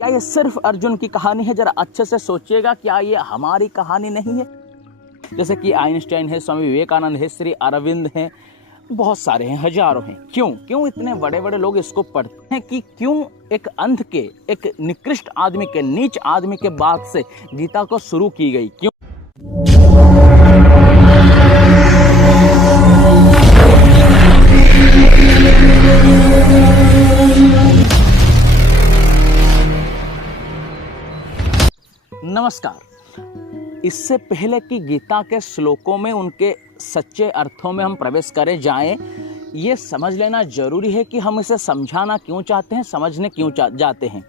क्या ये सिर्फ अर्जुन की कहानी है? जरा अच्छे से सोचिएगा, क्या ये हमारी कहानी नहीं है? जैसे कि आइंस्टाइन है, स्वामी विवेकानंद है, श्री अरविंद हैं, बहुत सारे हैं, हजारों हैं। क्यों इतने बड़े बड़े लोग इसको पढ़ते हैं कि क्यों एक अंध के, एक निकृष्ट आदमी के, नीच आदमी के बाद से गीता को शुरू की गई? क्यों? नमस्कार। इससे पहले कि गीता के श्लोकों में, उनके सच्चे अर्थों में हम प्रवेश करें जाएं, ये समझ लेना जरूरी है कि हम इसे समझाना क्यों चाहते हैं, समझने क्यों जाते हैं।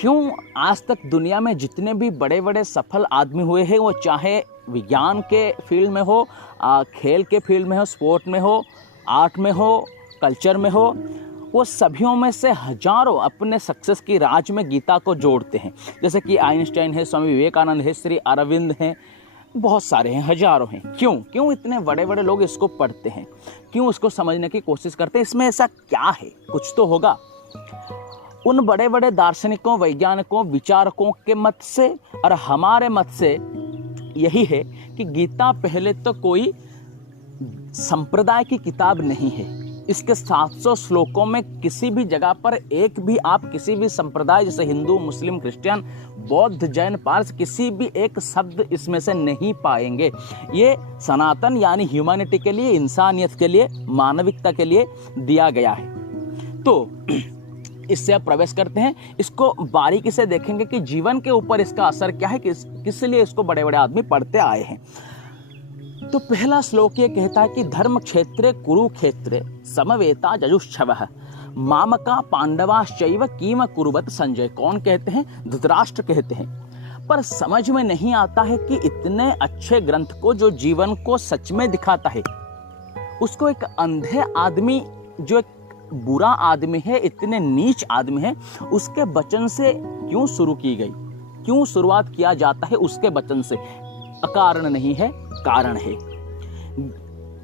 क्यों आज तक दुनिया में जितने भी बड़े बड़े सफल आदमी हुए हैं, वो चाहे विज्ञान के फील्ड में हो, खेल के फील्ड में हो, स्पोर्ट में हो, आर्ट में हो, कल्चर में हो, वो सभियों में से हजारों अपने सक्सेस की राज में गीता को जोड़ते हैं। जैसे कि आइंस्टाइन है, स्वामी विवेकानंद है, श्री अरविंद हैं, बहुत सारे हैं, हजारों हैं। क्यों इतने बड़े बड़े लोग इसको पढ़ते हैं, क्यों उसको समझने की कोशिश करते हैं? इसमें ऐसा क्या है? कुछ तो होगा। उन बड़े बड़े दार्शनिकों, वैज्ञानिकों, विचारकों के मत से और हमारे मत से यही है कि गीता पहले तो कोई संप्रदाय की किताब नहीं है। इसके 700 श्लोकों में किसी भी जगह पर एक भी आप किसी भी संप्रदाय, जैसे हिंदू, मुस्लिम, क्रिश्चियन, बौद्ध, जैन, पारस, किसी भी एक शब्द इसमें से नहीं पाएंगे। ये सनातन यानी ह्यूमैनिटी के लिए, इंसानियत के लिए, मानविकता के लिए दिया गया है। तो इससे आप प्रवेश करते हैं, इसको बारीकी से देखेंगे कि जीवन के ऊपर इसका असर क्या है, किस लिए इसको बड़े बड़े आदमी पढ़ते आए हैं। तो पहला श्लोक ये कहता है कि धर्म क्षेत्रे कुरुक्षेत्रे समवेता जजुष्छवः मामका पांडवाश्चैव किम कुर्वत संजय। कौन कहते हैं? धृतराष्ट्र कहते हैं। पर समझ में नहीं आता है कि इतने अच्छे ग्रंथ को, जो जीवन को सच में दिखाता है, उसको एक अंधे आदमी, जो एक बुरा आदमी है, इतने नीच आदमी है, उसके वचन से क्यों शुरू की गई? क्यों शुरुआत किया जाता है उसके वचन से? अकारण नहीं है, कारण है।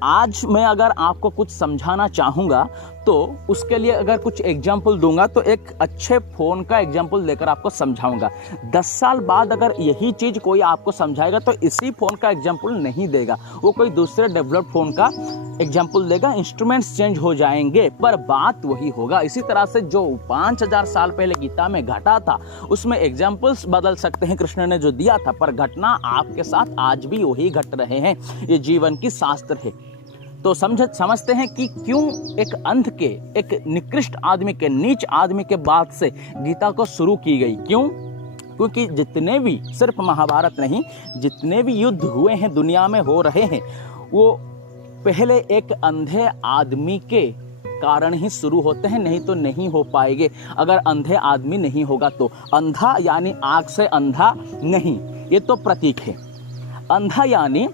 आज मैं अगर आपको कुछ समझाना चाहूंगा तो उसके लिए अगर कुछ एग्जाम्पल दूंगा तो एक अच्छे फोन का एग्जाम्पल लेकर आपको समझाऊंगा। 10 साल बाद अगर यही चीज कोई आपको समझाएगा तो इसी फोन का एग्जाम्पल नहीं देगा, वो कोई दूसरे डेवलप्ड फोन का एग्जाम्पल देगा। इंस्ट्रूमेंट्स चेंज हो जाएंगे पर बात वही होगा। इसी तरह से जो 5000 साल पहले गीता में घटा था, उसमें एग्जाम्पल्स बदल सकते हैं कृष्ण ने जो दिया था, पर घटना आपके साथ आज भी वही घट रहे हैं। ये जीवन की शास्त्र है। तो समझते हैं कि क्यों एक अंध के, एक निकृष्ट आदमी के, नीच आदमी के बाद से गीता को शुरू की गई। क्योंकि जितने भी, सिर्फ महाभारत नहीं, जितने भी युद्ध हुए हैं, दुनिया में हो रहे हैं, वो पहले एक अंधे आदमी के कारण ही शुरू होते हैं, नहीं तो नहीं हो पाएंगे। अगर अंधे आदमी नहीं होगा तो, अंधा यानी आंख से अंधा नहीं, ये तो प्रतीक है। अंधा यानी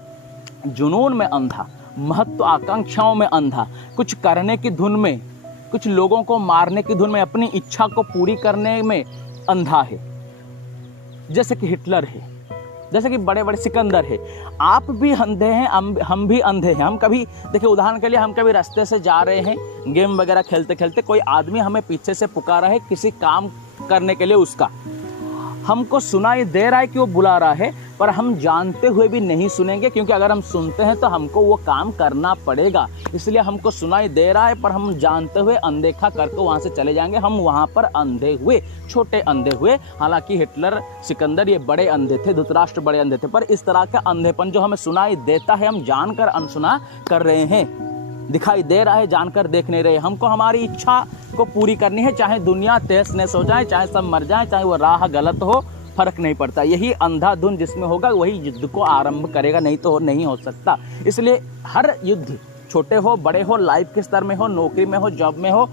जुनून में अंधा, महत्वाकांक्षाओं में अंधा, कुछ करने की धुन में, कुछ लोगों को मारने की धुन में, अपनी इच्छा को पूरी करने में अंधा है। जैसे कि हिटलर है, जैसे कि बड़े बड़े सिकंदर है। आप भी अंधे हैं, हम भी अंधे हैं। हम कभी, देखिए उदाहरण के लिए, हम कभी रास्ते से जा रहे हैं, गेम वगैरह खेलते खेलते कोई आदमी हमें पीछे से पुकारा है किसी काम करने के लिए, उसका हमको सुनाई दे रहा है कि वो बुला रहा है, पर हम जानते हुए भी नहीं सुनेंगे, क्योंकि अगर हम सुनते हैं तो हमको वो काम करना पड़ेगा। इसलिए हमको सुनाई दे रहा है पर हम जानते हुए अनदेखा करके वहाँ से चले जाएंगे। हम वहाँ पर अंधे हुए, छोटे अंधे हुए। हालांकि हिटलर, सिकंदर ये बड़े अंधे थे, धृतराष्ट्र बड़े अंधे थे, पर इस तरह का अंधेपन जो हमें सुनाई देता है, हम जानकर अनसुना कर रहे हैं। दिखाई दे रहा है, जानकर देख नहीं रहे। हमको हमारी इच्छा को पूरी करनी है, चाहे दुनिया तहस नहस हो जाए, चाहे सब मर जाए, चाहे वो राह गलत हो, फर्क नहीं पड़ता। यही अंधाधुन जिसमें होगा वही युद्ध को आरंभ करेगा, नहीं तो नहीं हो सकता। इसलिए हर युद्ध, छोटे हो बड़े हो, लाइफ के स्तर में हो, नौकरी में हो, जॉब में हो,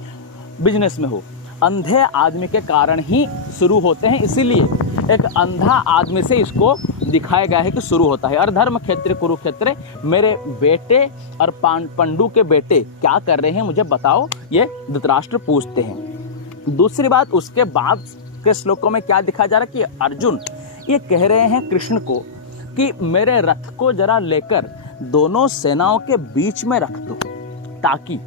बिजनेस में हो, अंधे आदमी के कारण ही शुरू होते हैं। इसीलिए एक अंधा आदमी से इसको दिखाया गया है कि शुरू होता है। और धर्म क्षेत्र कुरुक्षेत्र, मेरे बेटे और पंडु के बेटे क्या कर रहे हैं मुझे बताओ, ये धृतराष्ट्र पूछते हैं। दूसरी बात, उसके बाद के श्लोकों में क्या दिखाया जा रहा है कि अर्जुन ये कह रहे हैं कृष्ण को कि मेरे रथ को जरा लेकर दोनों सेनाओं के बीच में रख दो, ताकि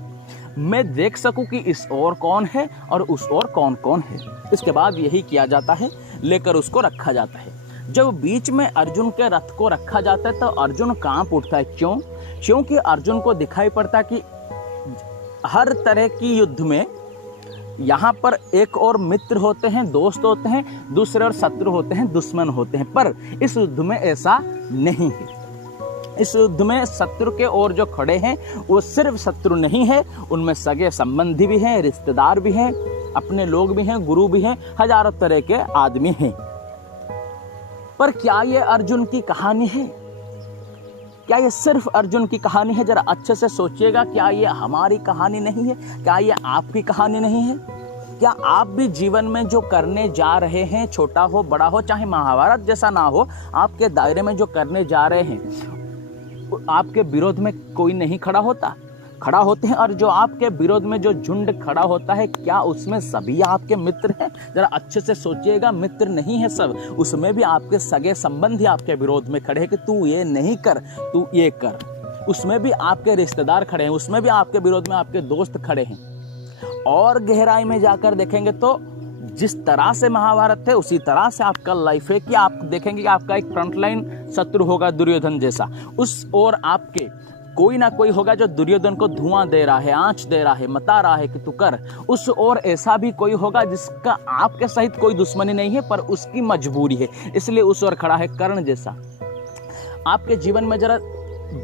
मैं देख सकूं कि इस ओर कौन है और उस ओर कौन कौन है। इसके बाद यही किया जाता है, लेकर उसको रखा जाता है। जब बीच में अर्जुन के रथ को रखा जाता है तो अर्जुन कांप उठता है। क्यों? क्योंकि अर्जुन को दिखाई पड़ता है कि हर तरह की युद्ध में यहाँ पर एक और मित्र होते हैं, दोस्त होते हैं, दूसरे और शत्रु होते हैं, दुश्मन होते हैं। पर इस युद्ध में ऐसा नहीं है। इस युद्ध में शत्रु के ओर जो खड़े हैं वो सिर्फ शत्रु नहीं है, उनमें सगे संबंधी भी हैं, रिश्तेदार भी हैं, अपने लोग भी हैं, गुरु भी हैं, हजारों तरह के आदमी हैं। पर क्या ये अर्जुन की कहानी है? क्या ये सिर्फ अर्जुन की कहानी है? जरा अच्छे से सोचिएगा, क्या ये हमारी कहानी नहीं है? क्या ये आपकी कहानी नहीं है? क्या आप भी जीवन में जो करने जा रहे हैं, छोटा हो बड़ा हो, चाहे महाभारत जैसा ना हो, आपके दायरे में जो करने जा रहे हैं, आपके विरोध में कोई नहीं खड़ा होते हैं। और जो आपके विरोध में जो झुंड खड़ा होता है, क्या उसमें सभी आपके मित्र हैं? जरा अच्छे से सोचिएगा, मित्र नहीं है सब, उसमें भी आपके सगे संबंधी आपके विरोध में खड़े हैं कि तू ये नहीं कर, तू ये कर। उसमें भी आपके रिश्तेदार खड़े हैं, उसमें भी आपके विरोध में आपके दोस्त खड़े हैं। और गहराई में जाकर देखेंगे तो जिस तरह से महाभारत है उसी तरह से आपका लाइफ है कि आप देखेंगे कि आपका एक फ्रंटलाइन शत्रु होगा दुर्योधन जैसा, उस ओर आपके कोई ना कोई होगा जो दुर्योधन को धुआं दे रहा है, आंच दे रहा है, बता रहा है कि तू कर। उस ओर ऐसा भी कोई होगा जिसका आपके सहित कोई दुश्मनी नहीं है पर उसकी मजबूरी है, इसलिए उस ओर खड़ा है कर्ण जैसा। आपके जीवन में जरा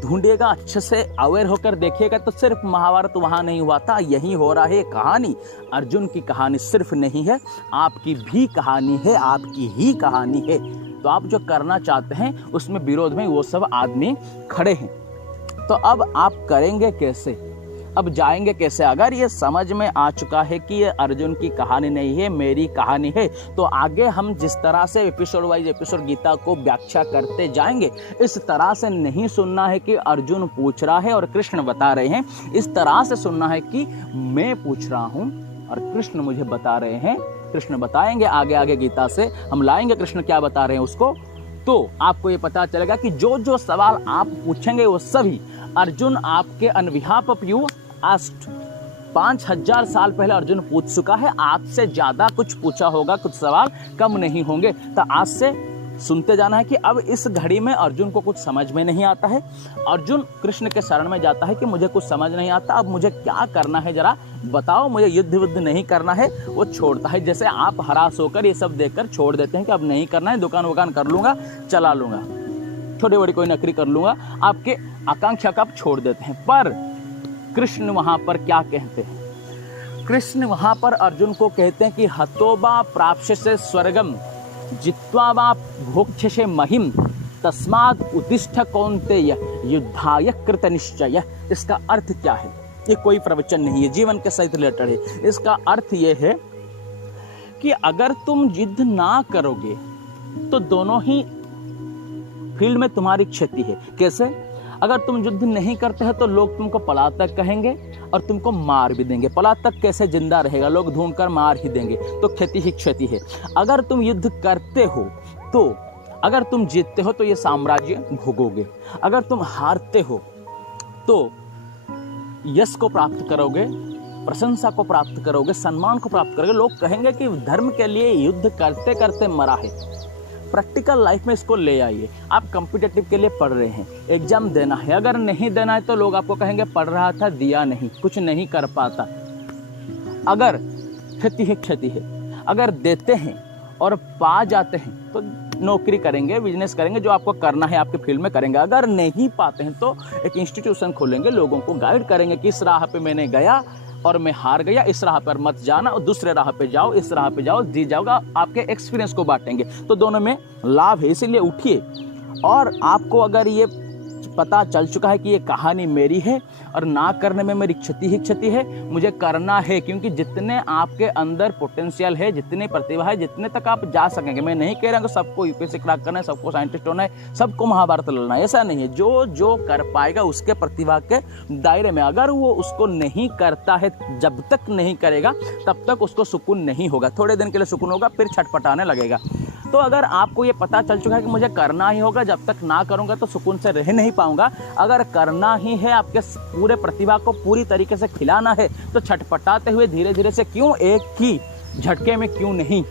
ढूंढिएगा, अच्छे से अवेयर होकर देखिएगा तो सिर्फ महाभारत वहां नहीं हुआ था, यही हो रहा है। कहानी अर्जुन की कहानी सिर्फ नहीं है, आपकी भी कहानी है, आपकी ही कहानी है। तो आप जो करना चाहते हैं उसमें विरोध में वो सब आदमी खड़े हैं। तो अब आप करेंगे कैसे? अब जाएंगे कैसे? अगर ये समझ में आ चुका है कि ये अर्जुन की कहानी नहीं है, मेरी कहानी है, तो आगे हम जिस तरह से एपिसोड वाइज एपिसोड गीता को व्याख्या करते जाएंगे, इस तरह से नहीं सुनना है कि अर्जुन पूछ रहा है और कृष्ण बता रहे हैं। इस तरह से सुनना है कि मैं पूछ रहा हूं और कृष्ण मुझे बता रहे हैं। कृष्ण बताएंगे आगे आगे गीता से, हम लाएंगे कृष्ण क्या बता रहे हैं उसको। तो आपको ये पता चलेगा कि जो जो सवाल आप पूछेंगे वो सभी अर्जुन आपके on behalf of you asked. 5000 साल पहले अर्जुन पूछ चुका है, आपसे ज्यादा कुछ पूछा होगा, कुछ सवाल कम नहीं होंगे। तो आज से सुनते जाना है कि अब इस घड़ी में अर्जुन को कुछ समझ में नहीं आता है। अर्जुन कृष्ण के शरण में जाता है कि मुझे कुछ समझ नहीं आता, अब मुझे क्या करना है जरा बताओ, मुझे युद्ध नहीं करना है। वो छोड़ता है, जैसे आप हरास होकर ये सब देखकर छोड़ देते हैं कि अब नहीं करना है, दुकान वुकान कर लूंगा, चला लूंगा, छोटी बड़ी कोई नौकरी कर लूंगा, आपके आकांक्षा का आप छोड़ देते हैं। पर कृष्ण वहां पर क्या कहते हैं? कृष्ण वहां पर अर्जुन को कहते हैं कि हतोबा प्राप्स्यसे स्वर्गम जित्वा वा भोक्ष्यसे महिम तस्माद् उत्तिष्ठ कौन्तेय युद्धाय कृत निश्चय। इसका अर्थ क्या है? ये कोई प्रवचन नहीं है, जीवन के सहित रिलेटेड है। इसका अर्थ ये है कि अगर तुम युद्ध ना करोगे तो दोनों ही फील्ड में तुम्हारी क्षति है। कैसे? अगर तुम युद्ध नहीं करते हो तो लोग तुमको पलातक कहेंगे और तुमको मार भी देंगे। पलातक कैसे जिंदा रहेगा? लोग ढूंढकर मार ही देंगे, तो क्षति ही क्षति है। अगर तुम युद्ध करते हो तो अगर तुम जीतते हो तो ये साम्राज्य भोगोगे, अगर तुम हारते हो तो यश को प्राप्त करोगे, प्रशंसा को प्राप्त करोगे, सम्मान को प्राप्त करोगे। लोग कहेंगे कि धर्म के लिए युद्ध करते करते मरा है। प्रैक्टिकल लाइफ में इसको ले आइए। आप कॉम्पिटिटिव के लिए पढ़ रहे हैं, एग्जाम देना है, अगर नहीं देना है तो लोग आपको कहेंगे पढ़ रहा था, दिया नहीं, कुछ नहीं कर पाता। अगर क्षति ही क्षति है, अगर देते हैं और पा जाते हैं तो नौकरी करेंगे, बिजनेस करेंगे, जो आपको करना है आपके फील्ड में करेंगे। अगर नहीं पाते हैं तो एक इंस्टीट्यूशन खोलेंगे, लोगों को गाइड करेंगे कि इस राह पे मैंने गया और मैं हार गया, इस राह पर मत जाना और दूसरे राह पे जाओ, इस राह पे जाओ, जी जाओगा। आपके एक्सपीरियंस को बांटेंगे तो दोनों में लाभ है। इसीलिए उठिए। और आपको अगर ये पता चल चुका है कि ये कहानी मेरी है और ना करने में मेरी क्षति ही क्षति है, मुझे करना है, क्योंकि जितने आपके अंदर पोटेंशियल है, जितनी प्रतिभा है, जितने तक आप जा सकेंगे। मैं नहीं कह रहा हूँ कि सबको यूपीएससी क्रैक करना है, सबको साइंटिस्ट होना है, सबको महाभारत लड़ना है, ऐसा नहीं है। जो जो कर पाएगा उसके प्रतिभा के दायरे में, अगर वो उसको नहीं करता है, जब तक नहीं करेगा तब तक उसको सुकून नहीं होगा। थोड़े दिन के लिए सुकून होगा, फिर छटपटाने लगेगा। तो अगर आपको ये पता चल चुका है कि मुझे करना ही होगा, जब तक ना करूँगा तो सुकून से रह नहीं पाऊंगा, अगर करना ही है, आपके पूरे प्रतिभा को पूरी तरीके से खिलाना है, तो छटपटाते हुए धीरे धीरे से क्यों, एक ही झटके में क्यों नहीं।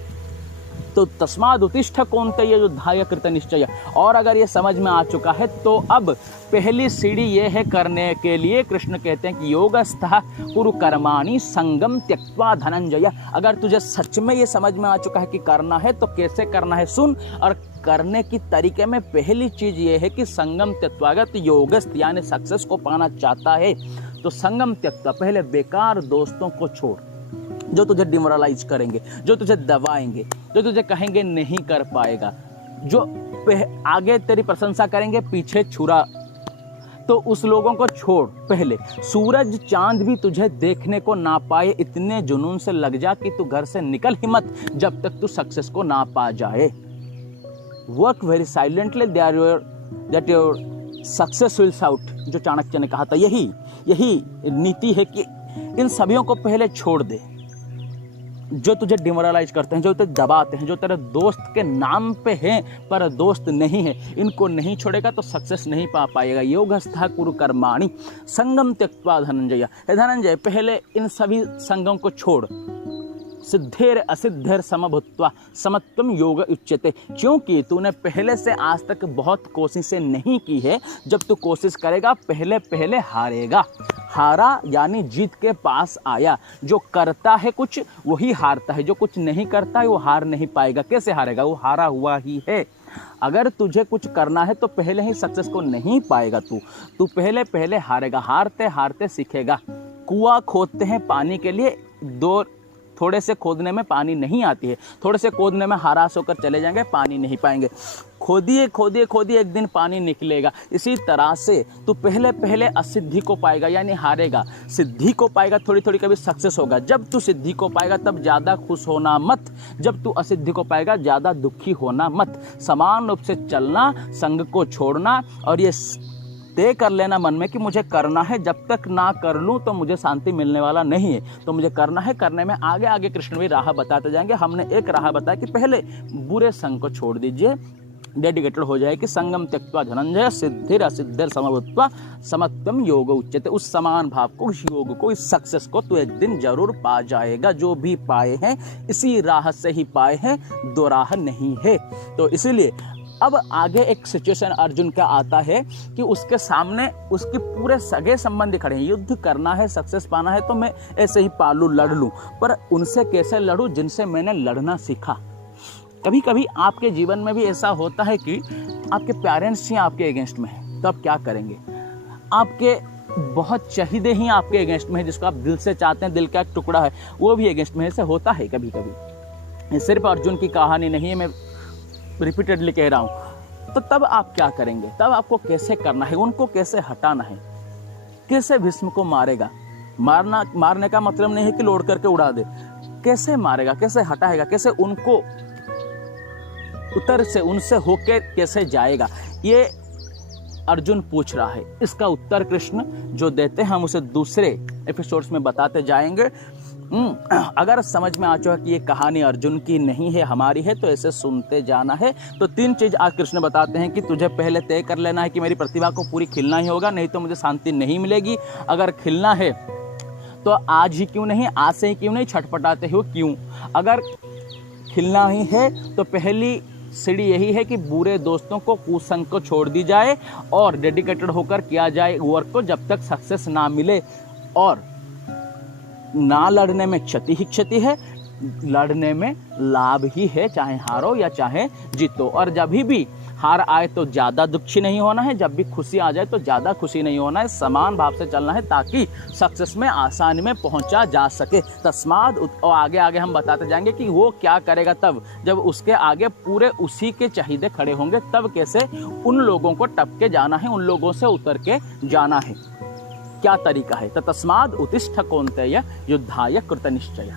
तो तस्माद उत्तिष्ठ कौन्तेय युद्धाय कृत निश्चय। और अगर ये समझ में आ चुका है तो अब पहली सीढ़ी ये है करने के लिए, कृष्ण कहते हैं कि योगस्थः कुरु कर्माणि संगम त्यक्त्वा धनंजय। अगर तुझे सच में ये समझ में आ चुका है कि करना है तो कैसे करना है सुन, और करने की तरीके में पहली चीज ये है कि संगम त्यक्त्वागत योगस्थ यानी सक्सेस को पाना चाहता है तो संगम त्यक्त्वा, पहले बेकार दोस्तों को छोड़ जो तुझे डिमोरलाइज करेंगे, जो तुझे दबाएंगे, जो तुझे कहेंगे नहीं कर पाएगा, जो आगे तेरी प्रशंसा करेंगे पीछे छुरा, तो उस लोगों को छोड़। पहले सूरज चांद भी तुझे देखने को ना पाए, इतने जुनून से लग जा कि तू घर से निकल ही मत जब तक तू सक्सेस को ना पा जाए। Work very silently that your success will out, जो चाणक्य ने कहा था, यही नीति है कि इन सभियों को पहले छोड़ दे। जो तुझे डिमोरलाइज करते हैं, जो तुझे दबाते हैं, जो तेरे दोस्त के नाम पे हैं पर दोस्त नहीं है, इनको नहीं छोड़ेगा तो सक्सेस नहीं पा पाएगा। योगस्थः कुरु कर्माणि संगम त्यक्त्वा धनंजय। हे धनंजय, पहले इन सभी संगम को छोड़। सिद्धेर असिद्धेर समभूत्वा समत्वम योग उच्यते। क्योंकि तूने पहले से आज तक बहुत कोशिशें नहीं की है, जब तू कोशिश करेगा पहले पहले हारेगा। हारा यानी जीत के पास आया। जो करता है कुछ वही हारता है, जो कुछ नहीं करता है वो हार नहीं पाएगा। कैसे हारेगा? वो हारा हुआ ही है। अगर तुझे कुछ करना है तो पहले ही सक्सेस को नहीं पाएगा। तू पहले पहले हारेगा, हारते हारते सीखेगा। कुआं खोदते हैं पानी के लिए, थोड़े से खोदने में पानी नहीं आती है, थोड़े से खोदने में हरास होकर चले जाएंगे, पानी नहीं पाएंगे। खोदिए खोदिए खोदिए एक दिन पानी निकलेगा। इसी तरह से तू पहले पहले असिद्धि को पाएगा यानी हारेगा, सिद्धि को पाएगा, थोड़ी थोड़ी कभी सक्सेस होगा। जब तू सिद्धि को पाएगा तब ज़्यादा खुश होना मत, जब तू असिद्धि को पाएगा ज़्यादा दुखी होना मत। समान रूप से चलना, संग को छोड़ना, और ये तय कर लेना मन में कि मुझे करना है, जब तक ना कर लूं तो मुझे शांति मिलने वाला नहीं है। तो मुझे करना है, करने में आगे आगे कृष्ण भी राह बताते जाएंगे। हमने एक राह बताया कि पहले बुरे संग को छोड़ दीजिए, डेडिकेटेड हो जाए कि संगम त्यक्त्वा धनंजय सिद्धिर असिद्धिर समभूत्वा समत्वम योग उच्यते। उस समान भाव को, उस योग को, इस सक्सेस को तू एक दिन जरूर पा जाएगा। जो भी पाए हैं इसी राह से ही पाए हैं, दो राह नहीं है। तो इसीलिए अब आगे एक सिचुएशन अर्जुन का आता है कि उसके सामने उसके पूरे सगे संबंधी खड़े हैं। युद्ध करना है, सक्सेस पाना है तो मैं ऐसे ही पालू लड़ लूं, पर उनसे कैसे लड़ूं जिनसे मैंने लड़ना सीखा। कभी कभी आपके जीवन में भी ऐसा होता है कि आपके पेरेंट्स ही आपके अगेंस्ट में हैं, तो आप क्या करेंगे? आपके बहुत चहीदे ही आपके अगेंस्ट में है, जिसको आप दिल से चाहते हैं, दिल का एक टुकड़ा है, वो भी अगेंस्ट में। ऐसे होता है कभी कभी। ये सिर्फ अर्जुन की कहानी नहीं है, मैं रिपीटेडली कह रहा हूं। तो तब आप क्या करेंगे? तब आपको कैसे करना है, उनको कैसे हटाना है? कैसे भीष्म को मारेगा? मारने का मतलब नहीं है कि लोड करके उड़ा दे। कैसे मारेगा, कैसे हटाएगा, कैसे उनको उनसे होके कैसे जाएगा, ये अर्जुन पूछ रहा है। इसका उत्तर कृष्ण जो देते हैं हम उसे दूसरे एपिसोड्स में बताते जाएंगे। अगर समझ में आ चुका कि ये कहानी अर्जुन की नहीं है, हमारी है, तो ऐसे सुनते जाना है। तो 3 चीज आज कृष्ण बताते हैं कि तुझे पहले तय कर लेना है कि मेरी प्रतिभा को पूरी खिलना ही होगा, नहीं तो मुझे शांति नहीं मिलेगी। अगर खिलना है तो आज ही क्यों नहीं, आज से ही क्यों नहीं, छटपटाते हो क्यों? अगर खिलना ही है तो पहली सीढ़ी यही है कि बुरे दोस्तों को, कुसंग को छोड़ दी जाए और डेडिकेटेड होकर किया जाए वर्क को जब तक सक्सेस ना मिले। और ना लड़ने में क्षति ही क्षति है, लड़ने में लाभ ही है, चाहे हारो या चाहे जीतो। और जब भी हार आए तो ज़्यादा दुखी नहीं होना है, जब भी खुशी आ जाए तो ज़्यादा खुशी नहीं होना है। समान भाव से चलना है ताकि सक्सेस में आसानी में पहुंचा जा सके। तस्माद, और आगे आगे हम बताते जाएंगे कि वो क्या करेगा तब, जब उसके आगे पूरे उसी के चाहिए खड़े होंगे, तब कैसे उन लोगों को टपके जाना है, उन लोगों से उतर के जाना है, क्या तरीका है। तस्माद उत्तिष्ठ कौन्तेय युद्धाय कृत निश्चय।